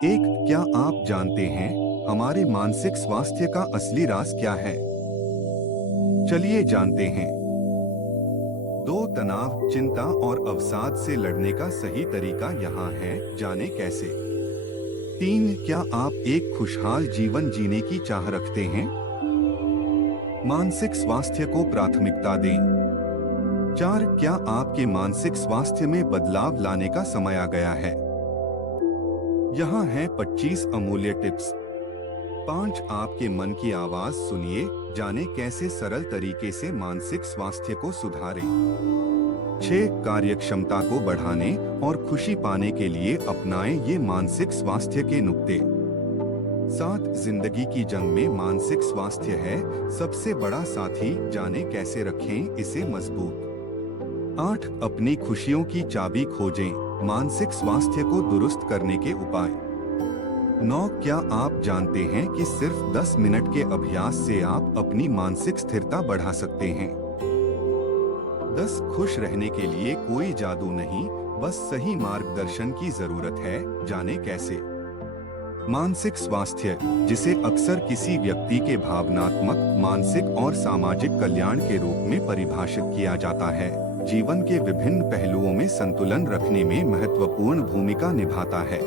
एक, क्या आप जानते हैं हमारे मानसिक स्वास्थ्य का असली राज क्या है? चलिए जानते हैं। दो, तनाव, चिंता और अवसाद से लड़ने का सही तरीका यहाँ है, जाने कैसे। तीन, क्या आप एक खुशहाल जीवन जीने की चाह रखते हैं? मानसिक स्वास्थ्य को प्राथमिकता दें। चार, क्या आपके मानसिक स्वास्थ्य में बदलाव लाने का समय आ गया है? यहाँ हैं 25 अमूल्य टिप्स। पांच, आपके मन की आवाज सुनिए, जाने कैसे सरल तरीके से मानसिक स्वास्थ्य को सुधारें। छह, कार्यक्षमता को बढ़ाने और खुशी पाने के लिए अपनाएं ये मानसिक स्वास्थ्य के नुक्ते। सात, जिंदगी की जंग में मानसिक स्वास्थ्य है सबसे बड़ा साथी, जाने कैसे रखें इसे मजबूत। आठ, अपनी खुशियों की चाबी खोजें, मानसिक स्वास्थ्य को दुरुस्त करने के उपाय। 9, क्या आप जानते हैं कि सिर्फ 10 मिनट के अभ्यास से आप अपनी मानसिक स्थिरता बढ़ा सकते हैं। 10, खुश रहने के लिए कोई जादू नहीं, बस सही मार्गदर्शन की जरूरत है, जाने कैसे। मानसिक स्वास्थ्य, जिसे अक्सर किसी व्यक्ति के भावनात्मक, मानसिक और सामाजिक कल्याण के रूप में परिभाषित किया जाता है, जीवन के विभिन्न पहलुओं में संतुलन रखने में महत्वपूर्ण भूमिका निभाता है।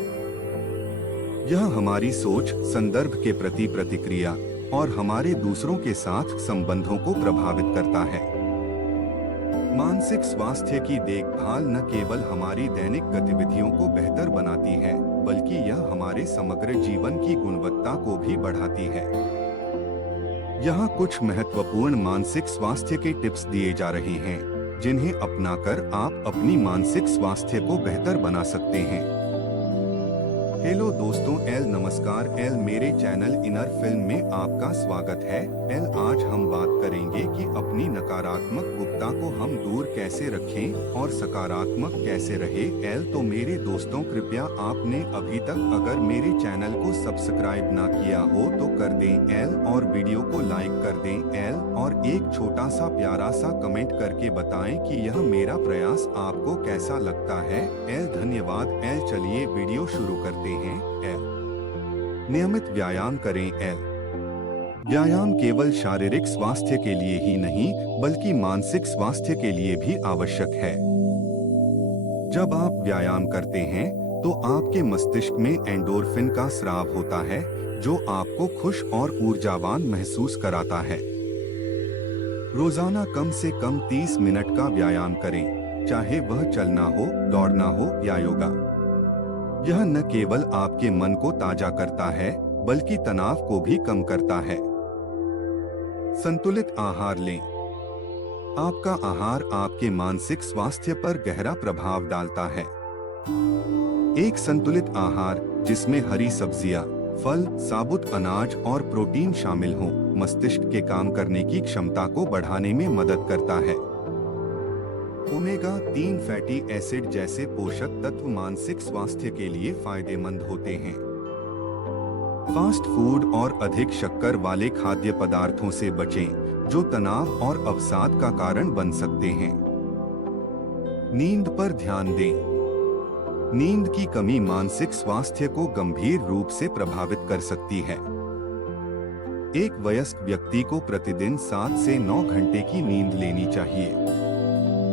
यह हमारी सोच, संदर्भ के प्रति प्रतिक्रिया और हमारे दूसरों के साथ संबंधों को प्रभावित करता है। मानसिक स्वास्थ्य की देखभाल न केवल हमारी दैनिक गतिविधियों को बेहतर बनाती है, बल्कि यह हमारे समग्र जीवन की गुणवत्ता को भी बढ़ाती है। यहाँ कुछ महत्वपूर्ण मानसिक स्वास्थ्य के टिप्स दिए जा रहे हैं, जिन्हें अपनाकर आप अपनी मानसिक स्वास्थ्य को बेहतर बना सकते हैं। हेलो दोस्तों, नमस्कार। मेरे चैनल इनर फिल्म में आपका स्वागत है। आज हम बात करेंगे कि अपनी नकारात्मकता को हम दूर कैसे रखें और सकारात्मक कैसे रहे। तो मेरे दोस्तों, कृपया आपने अभी तक अगर मेरे चैनल को सब्सक्राइब ना किया हो तो कर दें और वीडियो को लाइक कर दें और एक छोटा सा प्यारा सा कमेंट करके बताएं कि यह मेरा प्रयास आपको कैसा लगता है। धन्यवाद। चलिए वीडियो शुरू करते हैं। नियमित व्यायाम करें। व्यायाम केवल शारीरिक स्वास्थ्य के लिए ही नहीं, बल्कि मानसिक स्वास्थ्य के लिए भी आवश्यक है। जब आप व्यायाम करते हैं तो आपके मस्तिष्क में एंडोर्फिन का स्राव होता है, जो आपको खुश और ऊर्जावान महसूस कराता है। रोजाना कम से कम 30 मिनट का व्यायाम करें, चाहे वह चलना हो, दौड़ना हो या योगा। यह न केवल आपके मन को ताजा करता है, बल्कि तनाव को भी कम करता है। संतुलित आहार लें। आपका आहार आपके मानसिक स्वास्थ्य पर गहरा प्रभाव डालता है। एक संतुलित आहार, जिसमें हरी सब्जियां, फल, साबुत अनाज और प्रोटीन शामिल हों, मस्तिष्क के काम करने की क्षमता को बढ़ाने में मदद करता है। ओमेगा 3 फैटी एसिड जैसे पोषक तत्व मानसिक स्वास्थ्य के लिए फायदेमंद होते हैं। फास्ट फूड और अधिक शक्कर वाले खाद्य पदार्थों से बचें, जो तनाव और अवसाद का कारण बन सकते हैं। नींद पर ध्यान दें। नींद की कमी मानसिक स्वास्थ्य को गंभीर रूप से प्रभावित कर सकती है। एक वयस्क व्यक्ति को प्रतिदिन 7 से 9 घंटे की नींद लेनी चाहिए।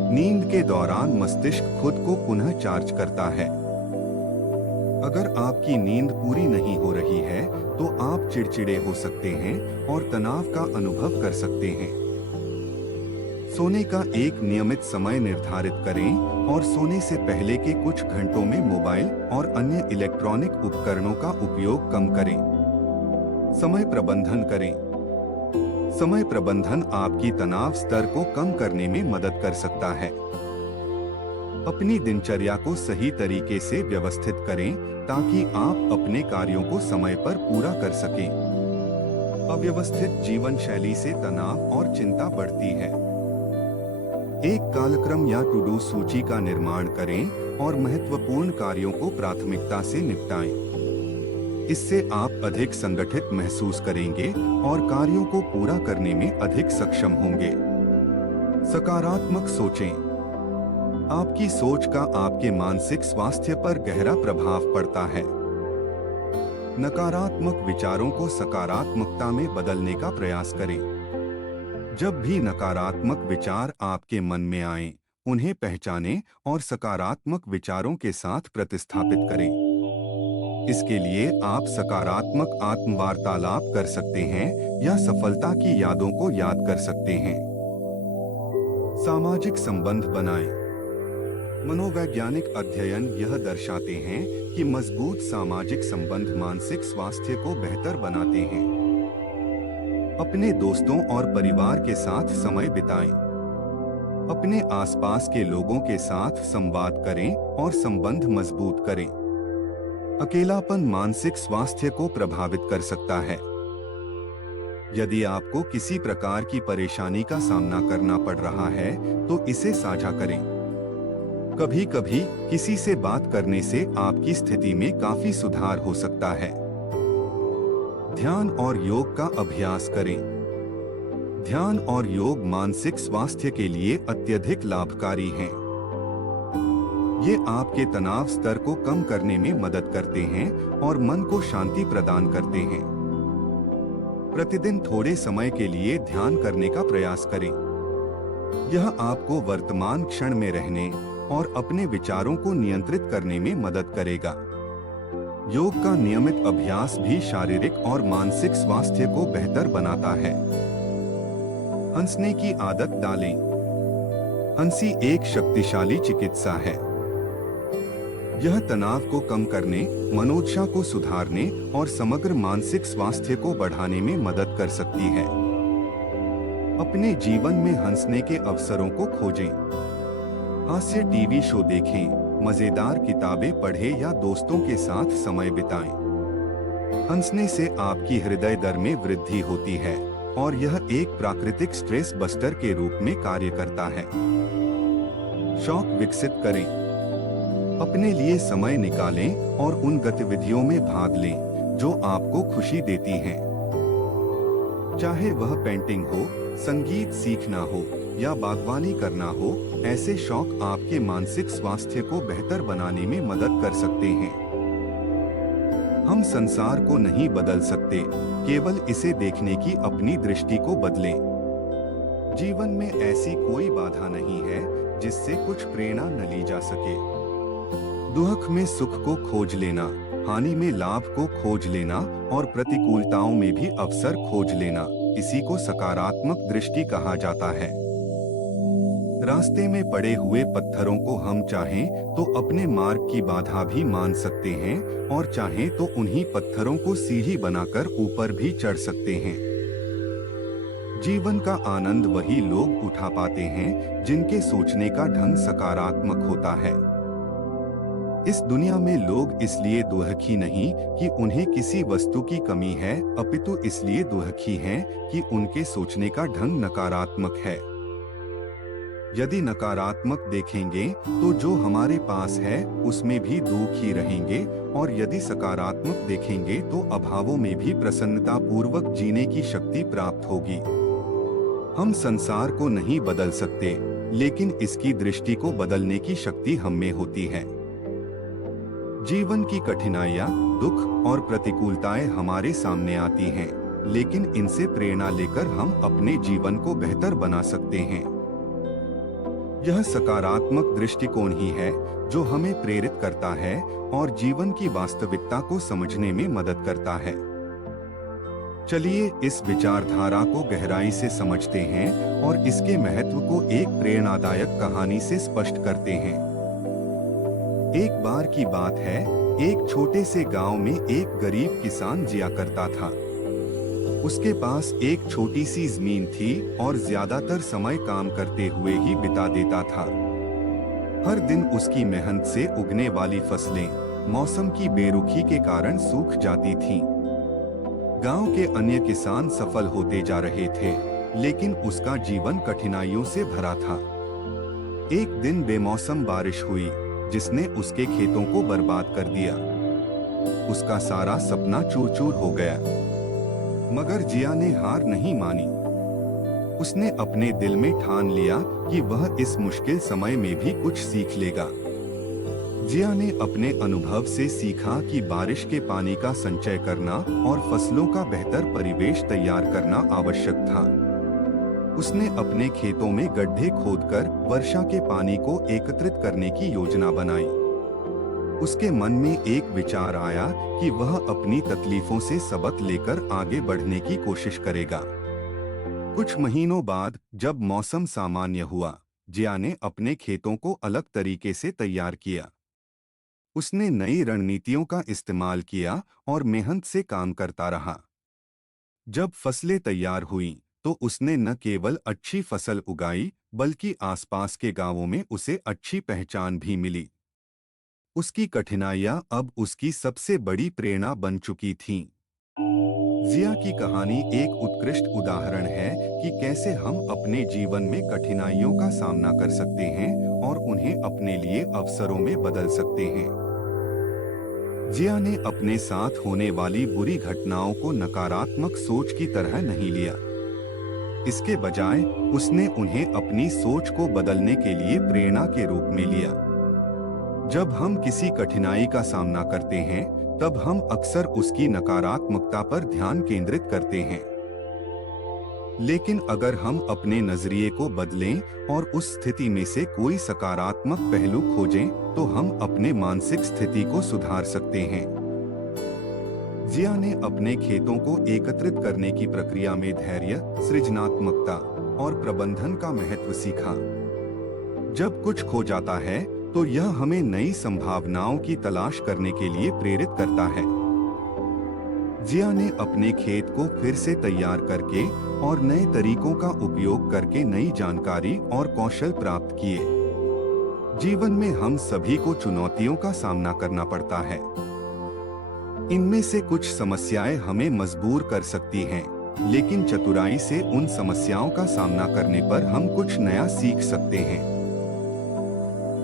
नींद के दौरान मस्तिष्क खुद को पुनः चार्ज करता है। अगर आपकी नींद पूरी नहीं हो रही है तो आप चिड़चिड़े हो सकते हैं और तनाव का अनुभव कर सकते हैं। सोने का एक नियमित समय निर्धारित करें और सोने से पहले के कुछ घंटों में मोबाइल और अन्य इलेक्ट्रॉनिक उपकरणों का उपयोग कम करें। समय प्रबंधन करें। समय प्रबंधन आपकी तनाव स्तर को कम करने में मदद कर सकता है। अपनी दिनचर्या को सही तरीके से व्यवस्थित करें ताकि आप अपने कार्यों को समय पर पूरा कर सकें। अव्यवस्थित जीवन शैली से तनाव और चिंता बढ़ती है। एक कालक्रम या टू डू सूची का निर्माण करें और महत्वपूर्ण कार्यों को प्राथमिकता से निपटाएं। इससे आप अधिक संगठित महसूस करेंगे और कार्यों को पूरा करने में अधिक सक्षम होंगे। सकारात्मक सोचें। आपकी सोच का आपके मानसिक स्वास्थ्य पर गहरा प्रभाव पड़ता है। नकारात्मक विचारों को सकारात्मकता में बदलने का प्रयास करें। जब भी नकारात्मक विचार आपके मन में आए, उन्हें पहचानें और सकारात्मक विचारों के साथ प्रतिस्थापित करें। इसके लिए आप सकारात्मक आत्मवार्तालाप कर सकते हैं या सफलता की यादों को याद कर सकते हैं। सामाजिक संबंध बनाएं। मनोवैज्ञानिक अध्ययन यह दर्शाते हैं कि मजबूत सामाजिक संबंध मानसिक स्वास्थ्य को बेहतर बनाते हैं। अपने दोस्तों और परिवार के साथ समय बिताएं। अपने आसपास के लोगों के साथ संवाद करें और संबंध मजबूत करें। अकेलापन मानसिक स्वास्थ्य को प्रभावित कर सकता है। यदि आपको किसी प्रकार की परेशानी का सामना करना पड़ रहा है, तो इसे साझा करें। कभी-कभी किसी से बात करने से आपकी स्थिति में काफी सुधार हो सकता है। ध्यान और योग का अभ्यास करें। ध्यान और योग मानसिक स्वास्थ्य के लिए अत्यधिक लाभकारी हैं। ये आपके तनाव स्तर को कम करने में मदद करते हैं और मन को शांति प्रदान करते हैं। प्रतिदिन थोड़े समय के लिए ध्यान करने का प्रयास करें। यह आपको वर्तमान क्षण में रहने और अपने विचारों को नियंत्रित करने में मदद करेगा। योग का नियमित अभ्यास भी शारीरिक और मानसिक स्वास्थ्य को बेहतर बनाता है। हंसने की आदत डालें। हंसी एक शक्तिशाली चिकित्सा है। यह तनाव को कम करने, मनोदशा को सुधारने और समग्र मानसिक स्वास्थ्य को बढ़ाने में मदद कर सकती है। अपने जीवन में हंसने के अवसरों को खोजें। हास्य टीवी शो देखें, मजेदार किताबें पढ़ें या दोस्तों के साथ समय बिताएं। हंसने से आपकी हृदय दर में वृद्धि होती है और यह एक प्राकृतिक स्ट्रेस बस्टर के रूप में कार्य करता है। शौक विकसित करें। अपने लिए समय निकालें और उन गतिविधियों में भाग लें जो आपको खुशी देती हैं। चाहे वह पेंटिंग हो, संगीत सीखना हो या बागवानी करना हो, ऐसे शौक आपके मानसिक स्वास्थ्य को बेहतर बनाने में मदद कर सकते हैं। हम संसार को नहीं बदल सकते, केवल इसे देखने की अपनी दृष्टि को बदलें। जीवन में ऐसी कोई बाधा नहीं है जिससे कुछ प्रेरणा न ली जा सके। दुख में सुख को खोज लेना, हानि में लाभ को खोज लेना और प्रतिकूलताओं में भी अवसर खोज लेना, इसी को सकारात्मक दृष्टि कहा जाता है। रास्ते में पड़े हुए पत्थरों को हम चाहें तो अपने मार्ग की बाधा भी मान सकते हैं और चाहें तो उन्हीं पत्थरों को सीढ़ी बनाकर ऊपर भी चढ़ सकते हैं। जीवन का आनंद वही लोग उठा पाते हैं जिनके सोचने का ढंग सकारात्मक होता है। इस दुनिया में लोग इसलिए दुखी नहीं कि उन्हें किसी वस्तु की कमी है, अपितु इसलिए दुखी हैं कि उनके सोचने का ढंग नकारात्मक है। यदि नकारात्मक देखेंगे तो जो हमारे पास है उसमें भी दुख ही रहेंगे, और यदि सकारात्मक देखेंगे तो अभावों में भी प्रसन्नता पूर्वक जीने की शक्ति प्राप्त होगी। हम संसार को नहीं बदल सकते, लेकिन इसकी दृष्टि को बदलने की शक्ति हम में होती है। जीवन की कठिनाइयां, दुख और प्रतिकूलताएं हमारे सामने आती हैं, लेकिन इनसे प्रेरणा लेकर हम अपने जीवन को बेहतर बना सकते हैं। यह सकारात्मक दृष्टिकोण ही है जो हमें प्रेरित करता है और जीवन की वास्तविकता को समझने में मदद करता है। चलिए इस विचारधारा को गहराई से समझते हैं और इसके महत्व को एक प्रेरणादायक कहानी से स्पष्ट करते हैं। एक बार की बात है, एक छोटे से गांव में एक गरीब किसान जिया करता था। उसके पास एक छोटी सी जमीन थी और ज्यादातर समय काम करते हुए ही बिता देता था। हर दिन उसकी मेहनत से उगने वाली फसलें मौसम की बेरुखी के कारण सूख जाती थीं। गांव के अन्य किसान सफल होते जा रहे थे, लेकिन उसका जीवन कठिनाइयों से भरा था। एक दिन बेमौसम बारिश हुई जिसने उसके खेतों को बर्बाद कर दिया। उसका सारा सपना चूर चूर हो गया, मगर जिया ने हार नहीं मानी। उसने अपने दिल में ठान लिया कि वह इस मुश्किल समय में भी कुछ सीख लेगा। जिया ने अपने अनुभव से सीखा कि बारिश के पानी का संचय करना और फसलों का बेहतर परिवेश तैयार करना आवश्यक था। उसने अपने खेतों में गड्ढे खोदकर वर्षा के पानी को एकत्रित करने की योजना बनाई। उसके मन में एक विचार आया कि वह अपनी तकलीफों से सबक लेकर आगे बढ़ने की कोशिश करेगा। कुछ महीनों बाद जब मौसम सामान्य हुआ, जिया ने अपने खेतों को अलग तरीके से तैयार किया। उसने नई रणनीतियों का इस्तेमाल किया और मेहनत से काम करता रहा। जब फसलें तैयार हुईं, तो उसने न केवल अच्छी फसल उगाई, बल्कि आसपास के गांवों में उसे अच्छी पहचान भी मिली। उसकी कठिनाइयां अब उसकी सबसे बड़ी प्रेरणा बन चुकी थीं। जिया की कहानी एक उत्कृष्ट उदाहरण है कि कैसे हम अपने जीवन में कठिनाइयों का सामना कर सकते हैं और उन्हें अपने लिए अवसरों में बदल सकते हैं। जिया ने अपने साथ होने वाली बुरी घटनाओं को नकारात्मक सोच की तरह नहीं लिया। इसके बजाय उसने उन्हें अपनी सोच को बदलने के लिए प्रेरणा के रूप में लिया। जब हम किसी कठिनाई का सामना करते हैं, तब हम अक्सर उसकी नकारात्मकता पर ध्यान केंद्रित करते हैं। लेकिन अगर हम अपने नजरिए को बदलें और उस स्थिति में से कोई सकारात्मक पहलू खोजें, तो हम अपने मानसिक स्थिति को सुधार सकते हैं। जिया ने अपने खेतों को एकत्रित करने की प्रक्रिया में धैर्य, सृजनात्मकता और प्रबंधन का महत्व सीखा। जब कुछ खो जाता है, तो यह हमें नई संभावनाओं की तलाश करने के लिए प्रेरित करता है। जिया ने अपने खेत को फिर से तैयार करके और नए तरीकों का उपयोग करके नई जानकारी और कौशल प्राप्त किए। जीवन में हम सभी को चुनौतियों का सामना करना पड़ता है। इनमें से कुछ समस्याएं हमें मजबूर कर सकती हैं, लेकिन चतुराई से उन समस्याओं का सामना करने पर हम कुछ नया सीख सकते हैं।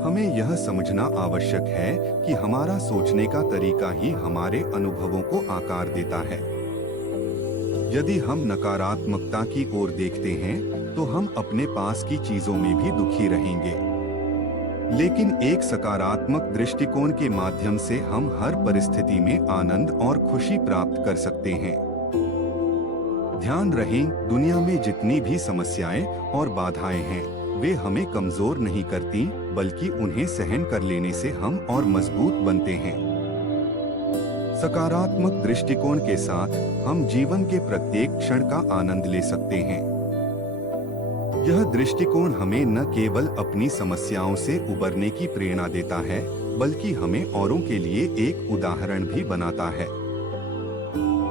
हमें यह समझना आवश्यक है कि हमारा सोचने का तरीका ही हमारे अनुभवों को आकार देता है। यदि हम नकारात्मकता की ओर देखते हैं, तो हम अपने पास की चीजों में भी दुखी रहेंगे। लेकिन एक सकारात्मक दृष्टिकोण के माध्यम से हम हर परिस्थिति में आनंद और खुशी प्राप्त कर सकते हैं। ध्यान रहे, दुनिया में जितनी भी समस्याएं और बाधाएं हैं, वे हमें कमजोर नहीं करती, बल्कि उन्हें सहन कर लेने से हम और मजबूत बनते हैं। सकारात्मक दृष्टिकोण के साथ हम जीवन के प्रत्येक क्षण का आनंद ले सकते हैं। यह दृष्टिकोण हमें न केवल अपनी समस्याओं से उबरने की प्रेरणा देता है, बल्कि हमें औरों के लिए एक उदाहरण भी बनाता है।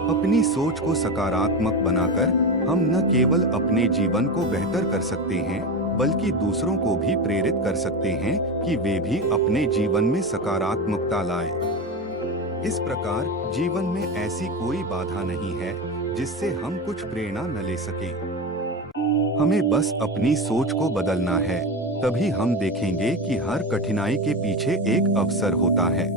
अपनी सोच को सकारात्मक बनाकर हम न केवल अपने जीवन को बेहतर कर सकते हैं, बल्कि दूसरों को भी प्रेरित कर सकते हैं कि वे भी अपने जीवन में सकारात्मकता लाएं। इस प्रकार जीवन में ऐसी कोई बाधा नहीं है जिससे हम कुछ प्रेरणा न ले सकें। हमें बस अपनी सोच को बदलना है, तभी हम देखेंगे कि हर कठिनाई के पीछे एक अवसर होता है।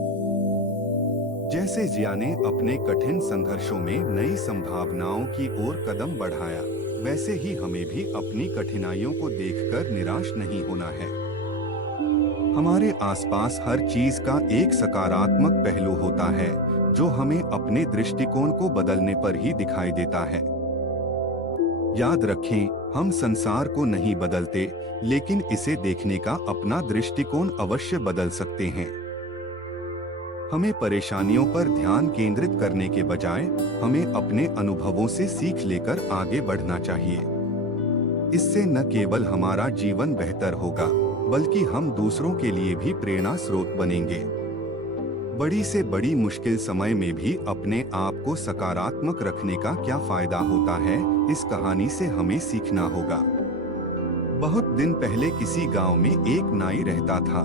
जैसे जिया ने अपने कठिन संघर्षों में नई संभावनाओं की ओर कदम बढ़ाया, वैसे ही हमें भी अपनी कठिनाइयों को देखकर निराश नहीं होना है। हमारे आसपास हर चीज का एक सकारात्मक पहलू होता है, जो हमें अपने दृष्टिकोण को बदलने पर ही दिखाई देता है। याद रखें, हम संसार को नहीं बदलते, लेकिन इसे देखने का अपना दृष्टिकोण अवश्य बदल सकते हैं। हमें परेशानियों पर ध्यान केंद्रित करने के बजाय हमें अपने अनुभवों से सीख लेकर आगे बढ़ना चाहिए। इससे न केवल हमारा जीवन बेहतर होगा, बल्कि हम दूसरों के लिए भी प्रेरणा स्रोत बनेंगे। बड़ी से बड़ी मुश्किल समय में भी अपने आप को सकारात्मक रखने का क्या फायदा होता है, इस कहानी से हमें सीखना होगा। बहुत दिन पहले किसी गांव में एक नाई रहता था।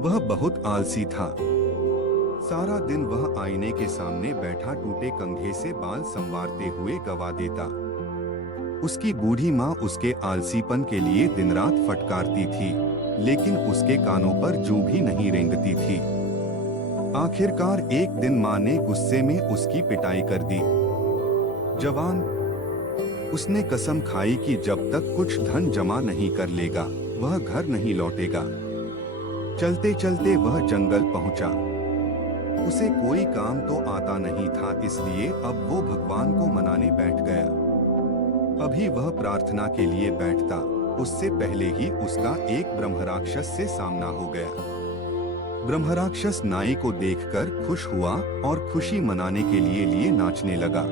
वह बहुत आलसी था। सारा दिन वह आईने के सामने बैठा टूटे कंघे से बाल संवारते हुए गवा देता। उसकी बूढ़ी माँ उसके आलसीपन के लिए दिन रात फटकारती थी, लेकिन उसके कानों पर जूं भी नहीं रेंगती थी। आखिरकार एक दिन माँ ने गुस्से में उसकी पिटाई कर दी। जवान, उसने कसम खाई कि जब तक कुछ धन जमा नहीं कर लेगा, वह घर नहीं लौटेगा। चलते चलते वह जंगल पहुंचा। उसे कोई काम तो आता नहीं था, इसलिए अब वो भगवान को मनाने बैठ गया। अभी वह प्रार्थना के लिए बैठता, उससे पहले ही उसका एक ब्रह्मराक्षस से सामना हो गया। ब्रह्मराक्षस नाई को देखकर खुश हुआ और खुशी मनाने के लिए नाचने लगा।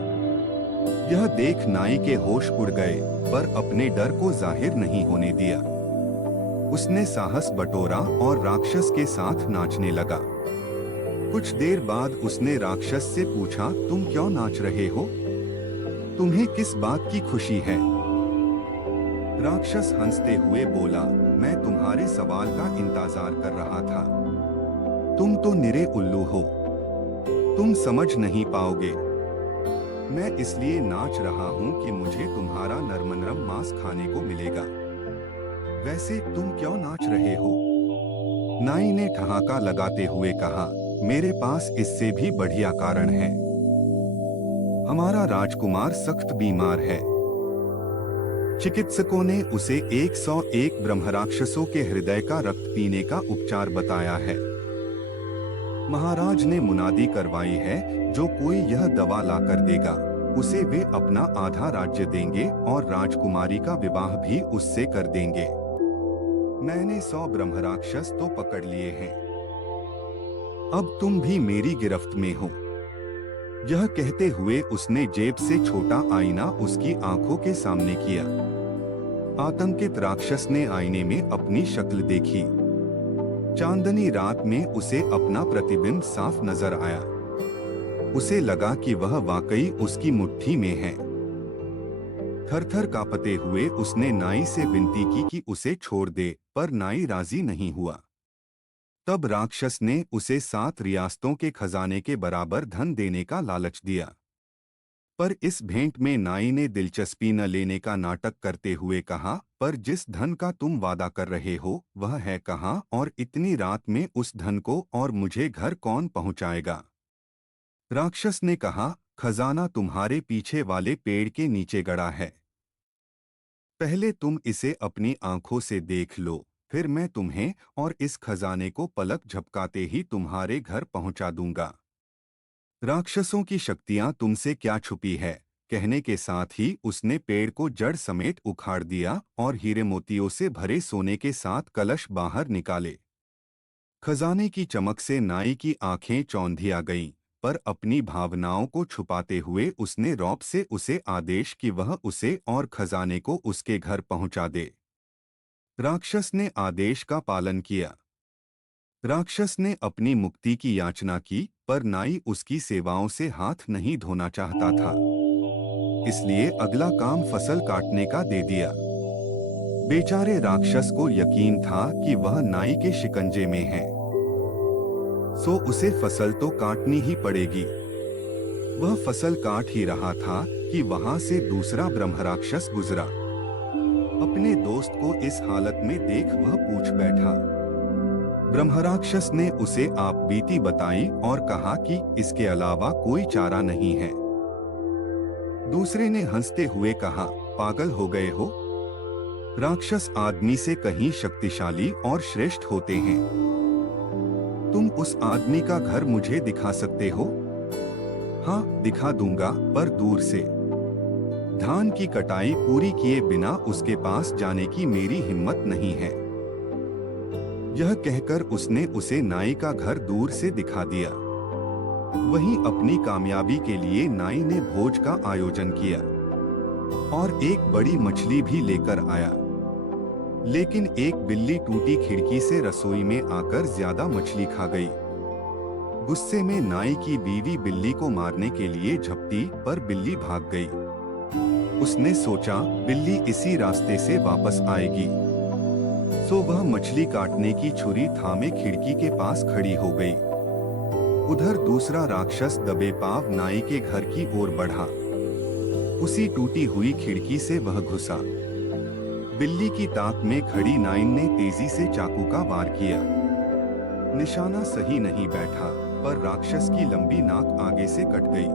यह देख नाई के होश उड़ गए, पर अपने डर को जाहिर नहीं होने दिया। उसने साहस बटोरा और राक्षस के साथ नाचने लगा। कुछ देर बाद उसने राक्षस से पूछा, तुम क्यों नाच रहे हो? तुम्हें किस बात की खुशी है? राक्षस हंसते हुए बोला, मैं तुम्हारे सवाल का इंतजार कर रहा था। तुम तो निरे उल्लू हो, तुम समझ नहीं पाओगे। मैं इसलिए नाच रहा हूँ कि मुझे तुम्हारा नरम नरम मांस खाने को मिलेगा। वैसे तुम क्यों नाच रहे हो? नाई ने ठहाका लगाते हुए कहा, मेरे पास इससे भी बढ़िया कारण है। हमारा राजकुमार सख्त बीमार है। चिकित्सकों ने उसे 101 ब्रह्मराक्षसों के हृदय का रक्त पीने का उपचार बताया है। महाराज ने मुनादी करवाई है, जो कोई यह दवा लाकर देगा, उसे वे अपना आधा राज्य देंगे और राजकुमारी का विवाह भी उससे कर देंगे। मैंने 100 ब्रह्मराक्षस तो पकड़ लिए हैं। अब तुम भी मेरी गिरफ्त में हो। यह कहते हुए उसने जेब से छोटा आईना उसकी आंखों के सामने किया। आतंकित राक्षस ने आईने में अपनी शक्ल देखी। चांदनी रात में उसे अपना प्रतिबिंब साफ नजर आया। उसे लगा कि वह वाकई उसकी मुट्ठी में है। थर-थर कांपते हुए उसने नाई से विनती की कि उसे छोड़ दे, पर नाई राजी नहीं हुआ। तब राक्षस ने उसे 7 रियासतों के खजाने के बराबर धन देने का लालच दिया। पर इस भेंट में नाई ने दिलचस्पी न लेने का नाटक करते हुए कहा, पर जिस धन का तुम वादा कर रहे हो वह है कहाँ, और इतनी रात में उस धन को और मुझे घर कौन पहुंचाएगा? राक्षस ने कहा, खजाना तुम्हारे पीछे वाले पेड़ के नीचे गड़ा है। पहले तुम इसे अपनी आंखों से देख लो, फिर मैं तुम्हें और इस खजाने को पलक झपकाते ही तुम्हारे घर पहुंचा दूंगा। राक्षसों की शक्तियां तुमसे क्या छुपी है? कहने के साथ ही उसने पेड़ को जड़ समेत उखाड़ दिया और हीरे मोतियों से भरे सोने के 7 कलश बाहर निकाले। खजाने की चमक से नाई की आंखें चौंधिया गईं, पर अपनी भावनाओं को छुपाते हुए उसने रौब से उसे आदेश कि वह उसे और खजाने को उसके घर पहुंचा दे। राक्षस ने आदेश का पालन किया। राक्षस ने अपनी मुक्ति की याचना की, पर नाई उसकी सेवाओं से हाथ नहीं धोना चाहता था। इसलिए अगला काम फसल काटने का दे दिया। बेचारे राक्षस को यकीन था कि वह नाई के शिकंजे में है, सो उसे फसल तो काटनी ही पड़ेगी। वह फसल काट ही रहा था कि वहां से दूसरा ब्रह्मराक्षस गुजरा। अपने दोस्त को इस हालत में देख वह पूछ बैठा। ब्रह्मराक्षस ने उसे आप बीती बताई और कहा कि इसके अलावा कोई चारा नहीं है। दूसरे ने हंसते हुए कहा, पागल हो गए हो? राक्षस आदमी से कहीं शक्तिशाली और श्रेष्ठ होते हैं। तुम उस आदमी का घर मुझे दिखा सकते हो? हाँ, दिखा दूंगा, पर दूर से। धान की कटाई पूरी किए बिना उसके पास जाने की मेरी हिम्मत नहीं है। यह कहकर उसने उसे नाई का घर दूर से दिखा दिया। वहीं अपनी कामयाबी के लिए नाई ने भोज का आयोजन किया और एक बड़ी मछली भी लेकर आया। लेकिन एक बिल्ली टूटी खिड़की से रसोई में आकर ज्यादा मछली खा गई। गुस्से में नाई की बीवी बिल्ली को मारने के लिए झपटी, पर बिल्ली भाग गई। उसने सोचा बिल्ली इसी रास्ते से वापस आएगी, सो वह मछली काटने की छुरी थामे खिड़की के पास खड़ी हो गई। उधर दूसरा राक्षस दबे पांव नाई के घर की ओर बढ़ा। उसी टूटी हुई खिड़की से वह घुसा। बिल्ली की ताक में खड़ी नाई ने तेजी से चाकू का वार किया। निशाना सही नहीं बैठा, पर राक्षस की लंबी नाक आगे से कट गई।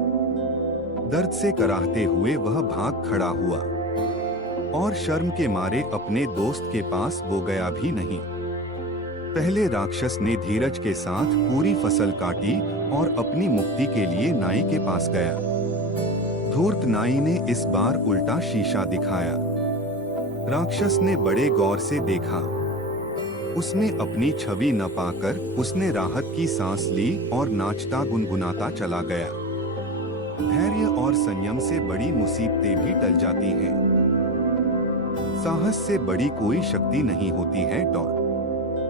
दर्द से कराहते हुए वह भाग खड़ा हुआ और शर्म के मारे अपने दोस्त के पास वो गया भी नहीं। पहले राक्षस ने धीरज के साथ पूरी फसल काटी और अपनी मुक्ति के लिए नाई के पास गया। धूर्त नाई ने इस बार उल्टा शीशा दिखाया। राक्षस ने बड़े गौर से देखा। उसमें अपनी छवि न पाकर उसने राहत की सांस ली और नाचता गुनगुनाता चला गया। धैर्य और संयम से बड़ी मुसीबतें भी टल जाती हैं। साहस से बड़ी कोई शक्ति नहीं होती है।